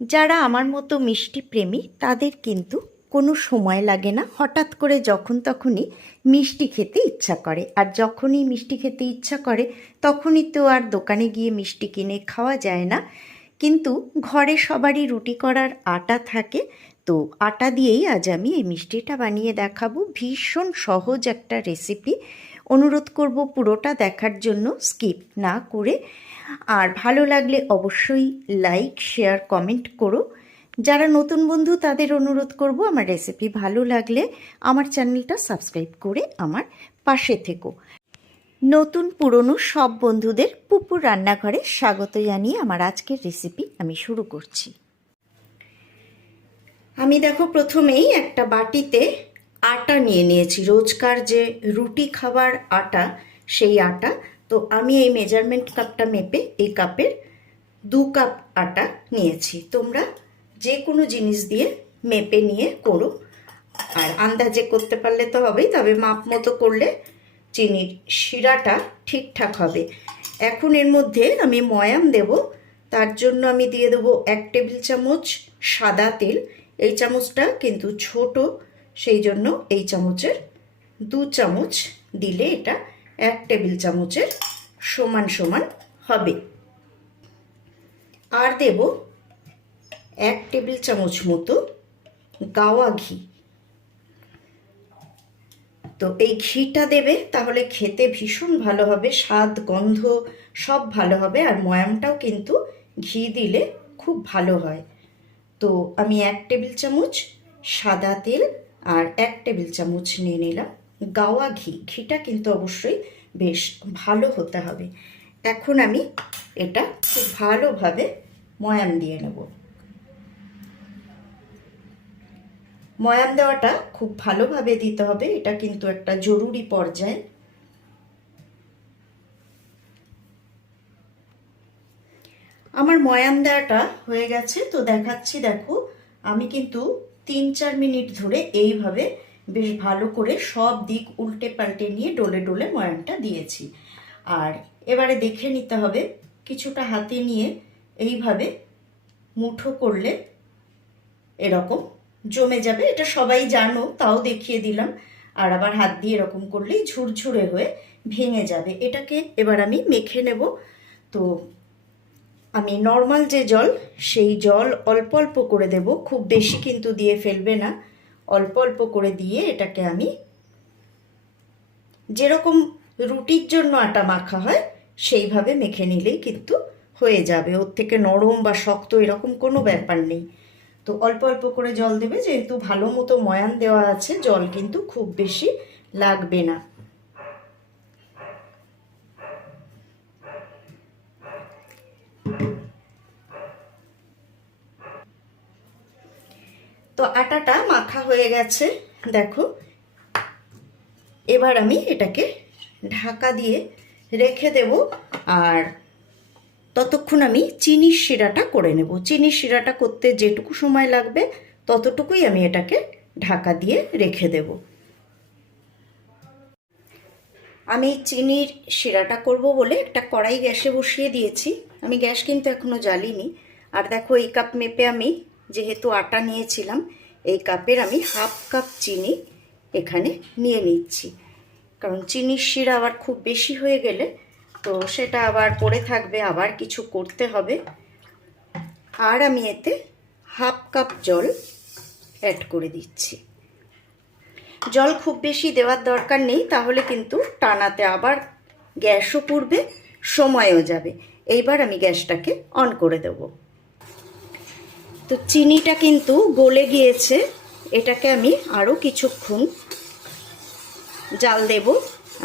যারা আমার মতো মিষ্টি প্রেমী তাদের কিন্তু কোনো সময় লাগে না, হঠাৎ করে যখন তখনই মিষ্টি খেতে ইচ্ছা করে। আর যখনই মিষ্টি খেতে ইচ্ছা করে তখনই তো আর দোকানে গিয়ে মিষ্টি কিনে খাওয়া যায় না। কিন্তু ঘরে সবারই রুটি করার আটা থাকে, তো আটা দিয়েই আজ আমি এই মিষ্টিটা বানিয়ে দেখাবো। ভীষণ সহজ একটা রেসিপি। অনুরোধ করব পুরোটা দেখার জন্য, স্কিপ না করে। আর ভালো লাগলে অবশ্যই লাইক, শেয়ার, কমেন্ট করো। যারা নতুন বন্ধু তাদের অনুরোধ করব আমার রেসিপি ভালো লাগলে আমার চ্যানেলটা সাবস্ক্রাইব করে আমার পাশে থেকো। নতুন পুরনো সব বন্ধুদের পুপুর রান্নাঘরে স্বাগত জানিয়ে আমার আজকের রেসিপি আমি শুরু করছি। আমি দেখো প্রথমেই একটা বাটিতে আটা নিয়ে নিয়েছি, রোজকার যে রুটি খাবার আটা, সেই আটা। তো আমি এই মেজারমেন্ট কাপটা মেপে এই কাপের 2 কাপ আটা নিয়েছি। তোমরা যে কোনো জিনিস দিয়ে মেপে নিয়ে করো, আর আন্দাজে করতে পারলে তো হবেই, তবে মাপ মতো করলে চিনির শিরাটা ঠিকঠাক হবে। এখন এর মধ্যে আমি ময়াম দেব। তার জন্য আমি দিয়ে দেবো 1 টেবিল চামচ সাদা তেল। এই চামচটা কিন্তু ছোট, সেই জন্য এই চামচের 2 চামচ দিলে এটা 1 টেবিল চামচের সমান সমান হবে। আর দেব 1 টেবিল চামচ মতো গাওয়া ঘি। তো এই ঘিটা দেবে, তাহলে খেতে ভীষণ ভালো হবে, স্বাদ গন্ধ সব ভালো হবে। আর ময়ামটাও কিন্তু ঘি দিলে খুব ভালো হয়। তো আমি 1 টেবিল চামচ সাদা তেল আর 1 টেবিল চামচ নিয়ে নিলাম গাওয়া ঘি। ঘিটা কিন্তু অবশ্যই বেশ ভালো হতে হবে। এখন আমি এটা খুব ভালোভাবে ময়াম দিয়ে নেব। ময়াম দেওয়াটা খুব ভালোভাবে দিতে হবে, এটা কিন্তু একটা জরুরি পর্যায়। আমার ময়াম দেওয়াটা হয়ে গেছে, তো দেখাচ্ছি। দেখো আমি কিন্তু 3-4 মিনিট ধরে এইভাবে বেশ ভালো করে সব দিক উল্টে পাল্টে নিয়ে ডলে ডলে ময়ামটা দিয়েছি। আর এবারে দেখে নিতে হবে, কিছুটা হাতে নিয়ে এইভাবে মুঠো করলে এরকম জমে যাবে। এটা সবাই জানো, তাও দেখিয়ে দিলাম। আর আবার হাত দিয়ে এরকম করলেই ঝুরঝুরে হয়ে ভেঙে যাবে। এটাকে এবার আমি মেখে নেব। তো আমি নর্মাল যে জল, সেই জল অল্প অল্প করে দেব, খুব বেশি কিন্তু দিয়ে ফেলবে না। অল্প অল্প করে দিয়ে এটাকে আমি যেরকম রুটির জন্য আটা মাখা হয় সেইভাবে মেখে নিলেই কিন্তু হয়ে যাবে। ওর থেকে নরম বা শক্ত এরকম কোনো ব্যাপার নেই। তো অল্প অল্প করে জল দেবে, যেহেতু ভালো মতো ময়ান দেওয়া আছে, জল কিন্তু খুব বেশি লাগবে না। তো আটাটা মাখা হয়ে গেছে দেখো। এবার আমি এটাকে ঢাকা দিয়ে রেখে দেব। আর ততক্ষণ আমি চিনির শিরাটা করে নেব। চিনির শিরাটা করতে যেটুকু সময় লাগবে ততটুকুই আমি এটাকে ঢাকা দিয়ে রেখে দেব। আমি চিনির শিরাটা করব বলে একটা কড়াই গ্যাসে বসিয়ে দিয়েছি। আমি গ্যাস কিন্তু এখনো জ্বালিনি। আর দেখো এই কাপ মেপে আমি যেহেতু আটা নিয়েছিলাম, এই কাপের আমি 1/2 কাপ চিনি এখানে নিয়ে নিচ্ছি। কারণ চিনির শিরা আবার খুব বেশি হয়ে গেলে তো সেটা আবার পড়ে থাকবে, আবার কিছু করতে হবে। আর আমি এতে 1/2 কাপ জল অ্যাড করে দিচ্ছি। জল খুব বেশি দেওয়ার দরকার নেই, তাহলে কিন্তু টানাতে আবার গ্যাসও পুড়বে, সময়ও যাবে। এইবার আমি গ্যাসটাকে অন করে দেব। তো চিনিটা কিন্তু গলে গিয়েছে, এটাকে আমি আরও কিছুক্ষণ জাল দেব।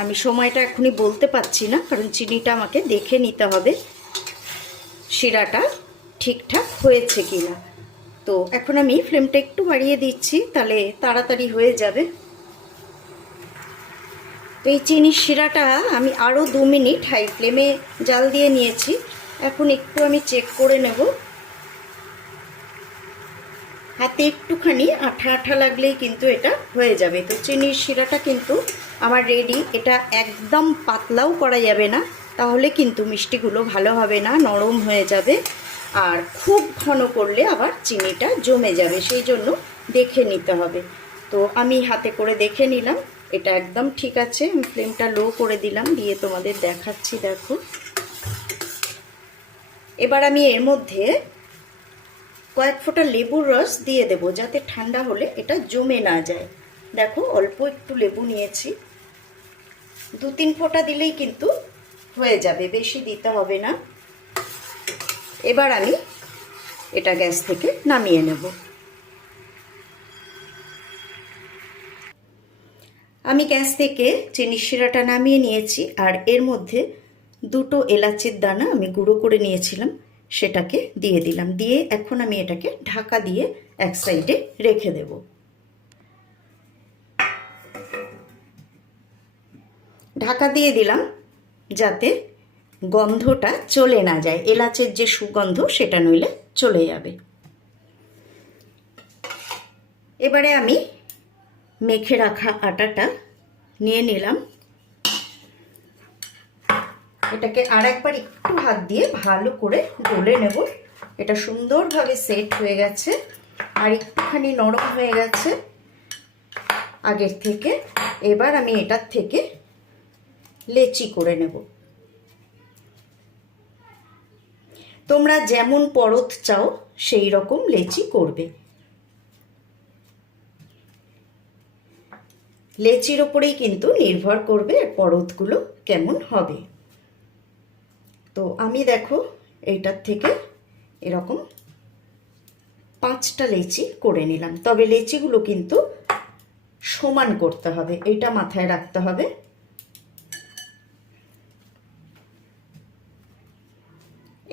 আমি সময়টা এখনই বলতে পারছি না, কারণ চিনিটা আমাকে দেখে নিতে হবে শিরাটা ঠিকঠাক হয়েছে কিনা। তো এখন আমি ফ্লেমটা একটু বাড়িয়ে দিচ্ছি, তাহলে তাড়াতাড়ি হয়ে যাবে। তো এই চিনির শিরাটা আমি আরও 2 মিনিট হাই ফ্লেমে জাল দিয়ে নিয়েছি। এখন একটু আমি চেক করে নেব। হাতে একটুখানি আঠা আঠা লাগলেই কিন্তু এটা হয়ে যাবে। তো চিনির শিরাটা কিন্তু আমার রেডি। এটা একদম পাতলাও করা যাবে না, তাহলে কিন্তু মিষ্টিগুলো ভালো হবে না, নরম হয়ে যাবে। আর খুব ঘন করলে আবার চিনিটা জমে যাবে, সেই জন্য দেখে নিতে হবে। তো আমি হাতে করে দেখে নিলাম, এটা একদম ঠিক আছে। আমি ফ্লেমটা লো করে দিলাম, দিয়ে তোমাদের দেখাচ্ছি। দেখো, এবার আমি এর মধ্যে কয়েক ফোঁটা লেবুর রস দিয়ে দেব, যাতে ঠান্ডা হলে এটা জমে না যায়। দেখো, অল্প একটু লেবু নিয়েছি, 2-3 ফোঁটা দিলেই কিন্তু হয়ে যাবে, বেশি দিতে হবে না। এবার আমি এটা গ্যাস থেকে নামিয়ে নেব। আমি গ্যাস থেকে চিনির শিরাটা নামিয়ে নিয়েছি, আর এর মধ্যে 2টো এলাচের দানা আমি গুঁড়ো করে নিয়েছিলাম, সেটাকে দিয়ে দিলাম। দিয়ে এখন আমি এটাকে ঢাকা দিয়ে এক সাইডে রেখে দেব। ঢাকা দিয়ে দিলাম যাতে গন্ধটা চলে না যায়, এলাচের যে সুগন্ধ সেটা নইলে চলে যাবে। এবারে আমি মেখে রাখা আটাটা নিয়ে নিলাম, এটাকে আর একবার একটু হাত দিয়ে ভালো করে গলে নেব। এটা সুন্দরভাবে সেট হয়ে গেছে, আর একটুখানি নরম হয়ে গেছে আগের থেকে। এবার আমি এটার থেকে লেচি করে নেব। তোমরা যেমন পরত চাও সেই রকম লেচি করবে। লেচির ওপরেই কিন্তু নির্ভর করবে পরতগুলো কেমন হবে। তো আমি দেখো এইটার থেকে এরকম 5টা লেচি করে নিলাম, তবে লেচিগুলো কিন্তু সমান করতে হবে, এইটা মাথায় রাখতে হবে।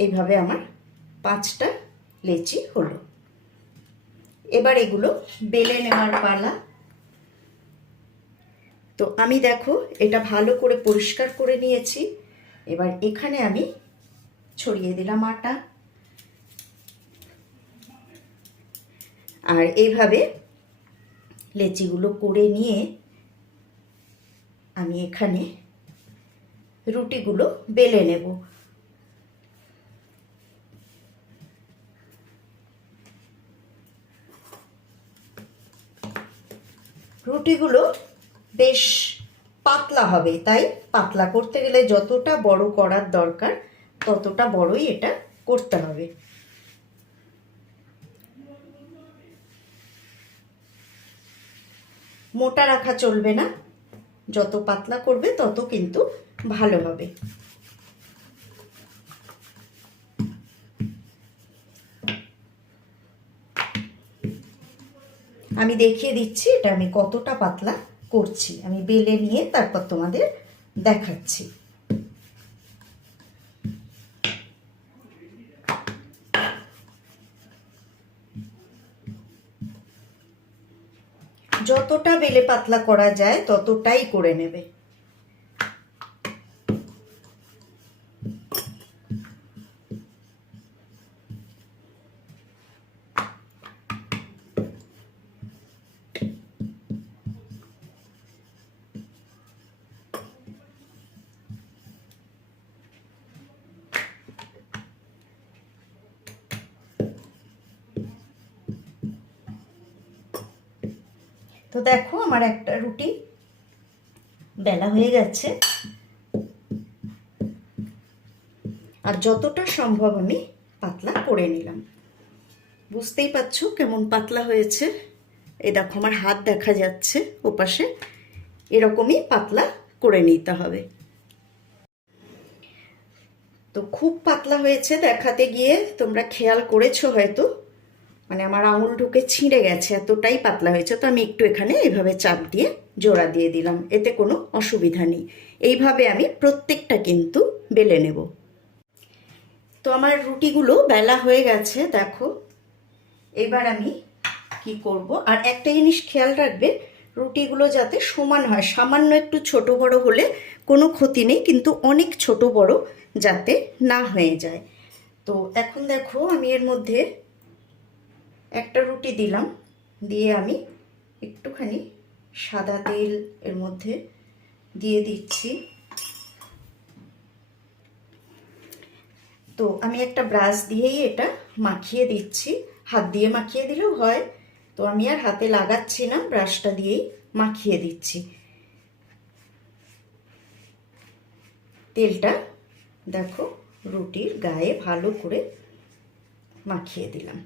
এইভাবে আমার 5টা লেচি হলো। এবার এগুলো বেলে নেওয়ার পালা। তো আমি দেখো এটা ভালো করে পরিষ্কার করে নিয়েছি। এবার এখানে আমি ছড়িয়ে দিলাম আটা, আর এইভাবে লেচিগুলো করে নিয়ে আমি এখানে রুটিগুলো বেলে নেব। রুটিগুলো বেশ পাতলা হবে, তাই পাতলা করতে গেলে যতটা বড় করার দরকার ততটা বড়ই এটা করতে হবে। মোটা রাখা চলবে না, যত পাতলা করবে তত কিন্তু ভালো হবে। আমি দেখিয়ে দিচ্ছি এটা আমি কতটা পাতলা করছি। আমি বেলে নিয়ে তারপর তোমাদের দেখাচ্ছি। যতটা বেলে পাতলা করা যায় ততটাই করে নেবে। তো দেখো আমার একটা রুটি বেলা হয়ে গেছে, আর যতটা সম্ভব আমি পাতলা করে নিলাম। বুঝতেই পারছো কেমন পাতলা হয়েছে। এই দেখো আমার হাত দেখা যাচ্ছে ওপাশে, এরকমই পাতলা করে নিতে হবে। তো খুব পাতলা হয়েছে দেখাতে গিয়ে তোমরা খেয়াল করেছো হয়তো, মানে আমার আঙুল ঢুকে ছিঁড়ে গেছে, এতটাই পাতলা হয়েছে। তো আমি একটু এখানে এইভাবে চাপ দিয়ে জোড়া দিয়ে দিলাম, এতে কোনো অসুবিধা নেই। এইভাবে আমি প্রত্যেকটা কিন্তু বেলে নেব। তো আমার রুটিগুলো বেলা হয়ে গেছে দেখো। এবার আমি কি করব, আর একটা জিনিস খেয়াল রাখবে, রুটিগুলো যাতে সমান হয়। সামান্য একটু ছোট বড় হলে কোনো ক্ষতি নেই, কিন্তু অনেক ছোট বড় যাতে না হয়ে যায়। তো এখন দেখো আমি এর মধ্যে একটা রুটি দিলাম, দিয়ে আমি একটুখানি সাদা তেল এর মধ্যে দিয়ে দিচ্ছি। তো আমি একটা ব্রাশ দিয়েই এটা মাখিয়ে দিচ্ছি, হাত দিয়ে মাখিয়ে দিলেও হয়, তো আমি আর হাতে লাগাচ্ছি না, ব্রাশটা দিয়েই মাখিয়ে দিচ্ছি। তেলটা দেখো রুটির গায়ে ভালো করে মাখিয়ে দিলাম।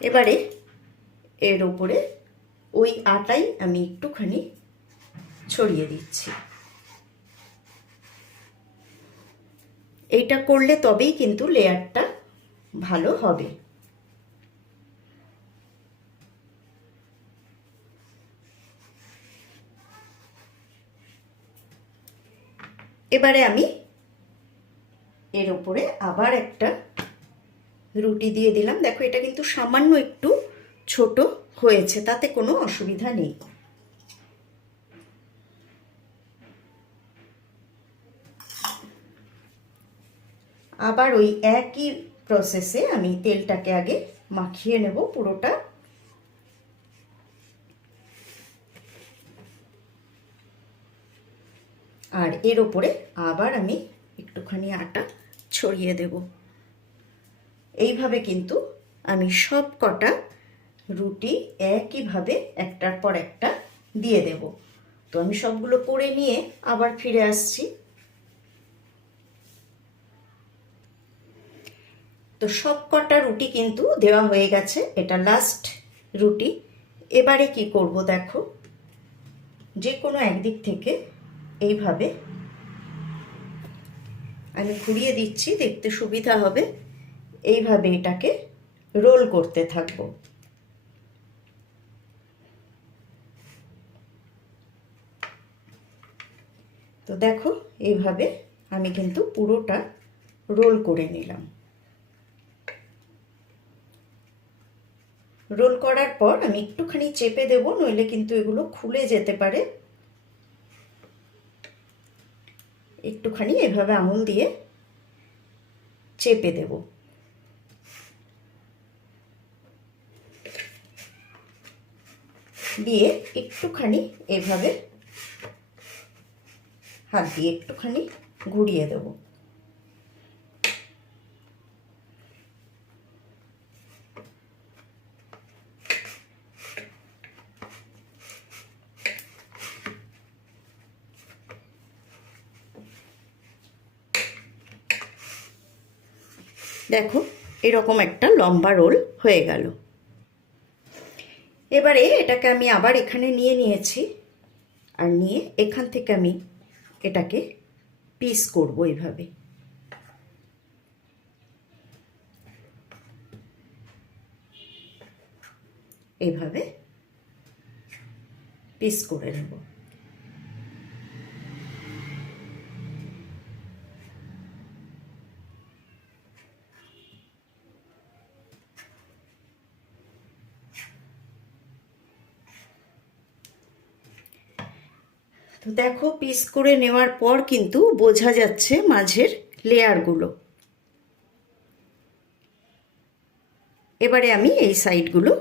এবারে এর উপরে ওই আটাই আমি একটুখানি ছড়িয়ে দিচ্ছি। এইটা করলে তবেই কিন্তু লেয়ারটা ভালো হবে। এবারে আমি এর উপরে আবার একটা রুটি দিয়ে দিলাম। দেখো এটা কিন্তু সামান্য একটু ছোট হয়েছে, তাতে কোনো অসুবিধা নেই। আবার ওই একই প্রসেসে আমি তেলটাকে আগে মাখিয়ে নেব পুরোটা। আর এর উপরে আবার আমি একটুখানি আটা ছড়িয়ে দেব। এইভাবে কিন্তু আমি সব কটা রুটি একইভাবে একটার পর একটা দিয়ে দেব। তো আমি সবগুলো করে নিয়ে আবার ফিরে আসছি। তো সব কটা রুটি কিন্তু দেওয়া হয়ে গেছে, এটা লাস্ট রুটি। এবারে কি করব দেখো, যে কোনো একদিক থেকে এইভাবে আমি ঘুরিয়ে দিচ্ছি, দেখতে সুবিধা হবে। এইভাবে এটাকে রোল করতে থাকবো। তো দেখো এইভাবে আমি কিন্তু পুরোটা রোল করে নিলাম। রোল করার পর আমি একটুখানি চেপে দেব, নইলে কিন্তু এগুলো খুলে যেতে পারে। একটুখানি এভাবে আঙুল দিয়ে চেপে দেব। দিয়ে একটুখানি এভাবে হাত দিয়ে একটুখানি ঘুরিয়ে দেব। দেখো এরকম একটা লম্বা রোল হয়ে গেল। এবারে এটাকে আমি আবার এখানে নিয়ে নিয়েছি, আর নিয়ে এখান থেকে আমি এটাকে পিস করব। এইভাবে এইভাবে পিস করে নেব। তো দেখো পিস করে নেওয়ার পর কিন্তু বোঝা যাচ্ছে মাঝের লেয়ারগুলো। এবারে আমি এই সাইডগুলো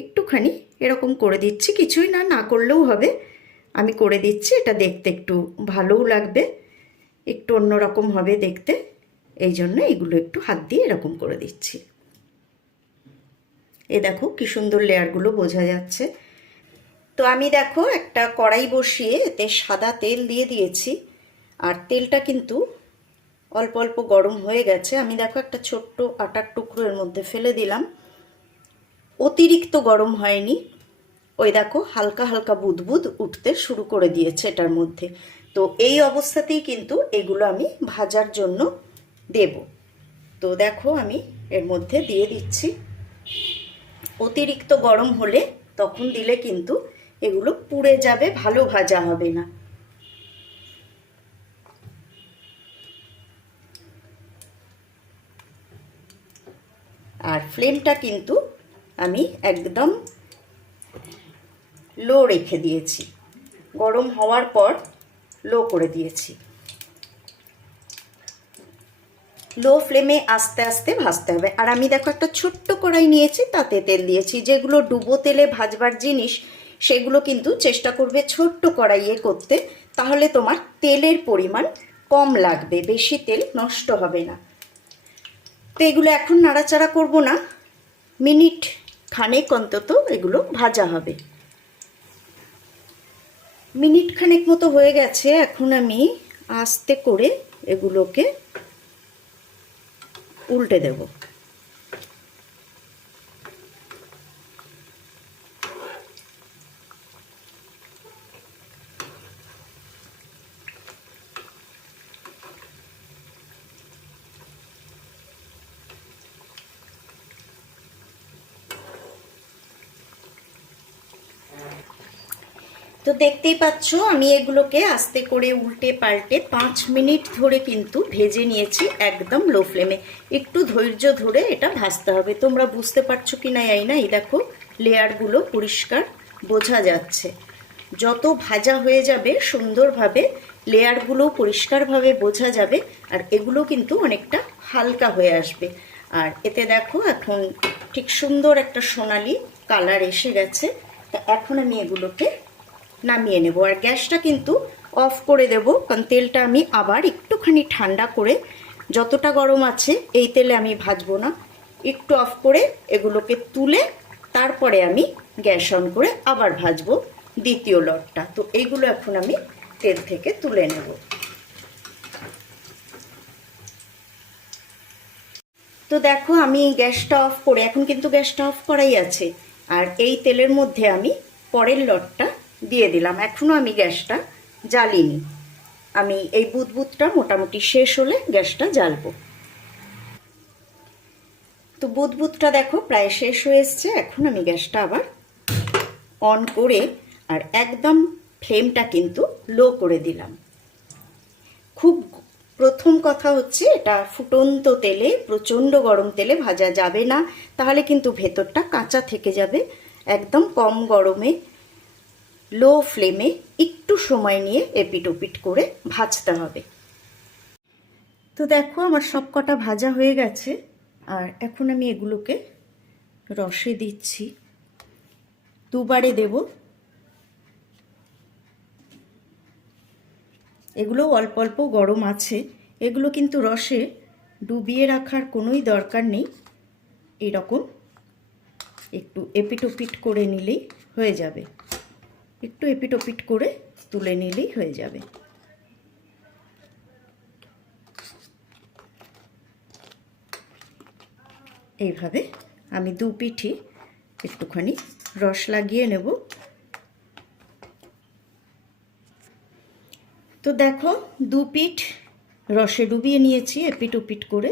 একটুখানি এরকম করে দিচ্ছি, কিছুই না, না করলেও হবে, আমি করে দিচ্ছি। এটা দেখতে একটু ভালোও লাগবে, একটু অন্যরকম হবে দেখতে, এই জন্য এগুলো একটু হাত দিয়ে এরকম করে দিচ্ছি। এ দেখো কি সুন্দর লেয়ারগুলো বোঝা যাচ্ছে। তো আমি দেখো একটা কড়াই বসিয়ে এতে সাদা তেল দিয়ে দিয়েছি, আর তেলটা কিন্তু অল্প অল্প গরম হয়ে গেছে। আমি দেখো একটা ছোট্ট আটার টুকরো এর মধ্যে ফেলে দিলাম, অতিরিক্ত গরম হয়নি। ওই দেখো হালকা হালকা বুদবুদ উঠতে শুরু করে দিয়েছে এটার মধ্যে। তো এই অবস্থাতেই কিন্তু এগুলো আমি ভাজার জন্য দেব। তো দেখো আমি এর মধ্যে দিয়ে দিচ্ছি। অতিরিক্ত গরম হলে তখন দিলে কিন্তু এগুলো পুড়ে যাবে, ভালো ভাজা হবে না। আর ফ্লেমটা কিন্তু আমি একদম লো রেখে দিয়েছি, গরম হওয়ার পর লো করে দিয়েছি। লো ফ্লেমে আস্তে আস্তে ভাজতে হবে। আর আমি দেখো একটা ছোট্ট কড়াই নিয়েছি, তাতে তেল দিয়েছি। যেগুলো ডুবো তেলে ভাজবার জিনিস সেগুলো কিন্তু চেষ্টা করবে ছোট্ট কড়াইয়ে করতে, তাহলে তোমার তেলের পরিমাণ কম লাগবে, বেশি তেল নষ্ট হবে না। তো এগুলো এখন নাড়াচাড়া করব না, মিনিট খানেক অন্তত এগুলো ভাজা হবে। মিনিট খানেক মতো হয়ে গেছে, এখন আমি আস্তে করে এগুলোকে উল্টে দেব। তো দেখতেই পাচ্ছ আমি এগুলোকে আস্তে করে উল্টে পাল্টে 5 মিনিট ধরে কিন্তু ভেজে নিয়েছি, একদম লো ফ্লেমে। একটু ধৈর্য ধরে এটা ভাজতে হবে। তোমরা বুঝতে পারছো কি না এই না, এই দেখো লেয়ারগুলো পরিষ্কার বোঝা যাচ্ছে। যত ভাজা হয়ে যাবে সুন্দরভাবে লেয়ারগুলো পরিষ্কারভাবে বোঝা যাবে, আর এগুলো কিন্তু অনেকটা হালকা হয়ে আসবে। আর এতে দেখো এখন ঠিক সুন্দর একটা সোনালি কালার এসে গেছে। তা এখন আমি এগুলোকে নামিয়ে নেব, আর গ্যাসটা কিন্তু অফ করে দেব, কারণ তেলটা আমি আবার একটুখানি ঠান্ডা করে, যতটা গরম আছে এই তেলে আমি ভাজবো না, একটু অফ করে এগুলোকে তুলে তারপরে আমি গ্যাস অন করে আবার ভাজবো দ্বিতীয় লটটা। তো এইগুলো এখন আমি তেল থেকে তুলে নেব। তো দেখো আমি গ্যাসটা অফ করে, এখন কিন্তু গ্যাসটা অফ করাই আছে, আর এই তেলের মধ্যে আমি পরের লটটা দিয়ে দিলাম। এখনও আমি গ্যাসটা জ্বালিনি, আমি এই বুদবুদটা মোটামুটি শেষ হলে গ্যাসটা জ্বালবো। তো বুদবুদটা দেখো প্রায় শেষ হয়ে এসছে, এখন আমি গ্যাসটা আবার অন করে আর একদম ফ্লেমটা কিন্তু লো করে দিলাম। খুব প্রথম কথা হচ্ছে এটা ফুটন্ত তেলে, প্রচণ্ড গরম তেলে ভাজা যাবে না, তাহলে কিন্তু ভেতরটা কাঁচা থেকে যাবে। একদম কম গরমে লো ফ্লেমে একটু সময় নিয়ে এপিট ওপিট করে ভাজতে হবে। তো দেখো আমার সব কটা ভাজা হয়ে গেছে, আর এখন আমি এগুলোকে রসে দিচ্ছি, দুবারে দেব। এগুলো অল্প অল্প গরম আছে, এগুলো কিন্তু রসে ডুবিয়ে রাখার কোনোই দরকার নেই, এরকম একটু এপিট ওপিট করে নিলেই হয়ে যাবে, একটু এপিট ওপিট করে তুলে নিলেই হয়ে যাবে। এইভাবে আমি দু পিঠে একটুখানি রস লাগিয়ে নেব। তো দেখো দু পিঠ রসে ডুবিয়ে নিয়েছি এপিট ওপিট করে,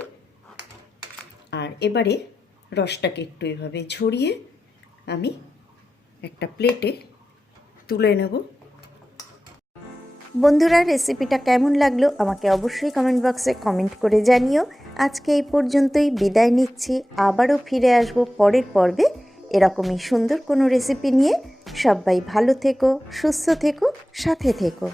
আর এবারে রসটাকে একটু এভাবে ঝরিয়ে আমি একটা প্লেটে তুলে নেব। বন্ধুরা রেসিপিটা কেমন লাগলো আমাকে অবশ্যই কমেন্ট বক্সে কমেন্ট করে জানিও। আজকে এই পর্যন্তই বিদায় নিচ্ছি, আবারও ফিরে আসবো পরের পর্বে এরকমই সুন্দর কোনো রেসিপি নিয়ে। সবাই ভালো থেকো, সুস্থ থেকো, সাথে থেকো।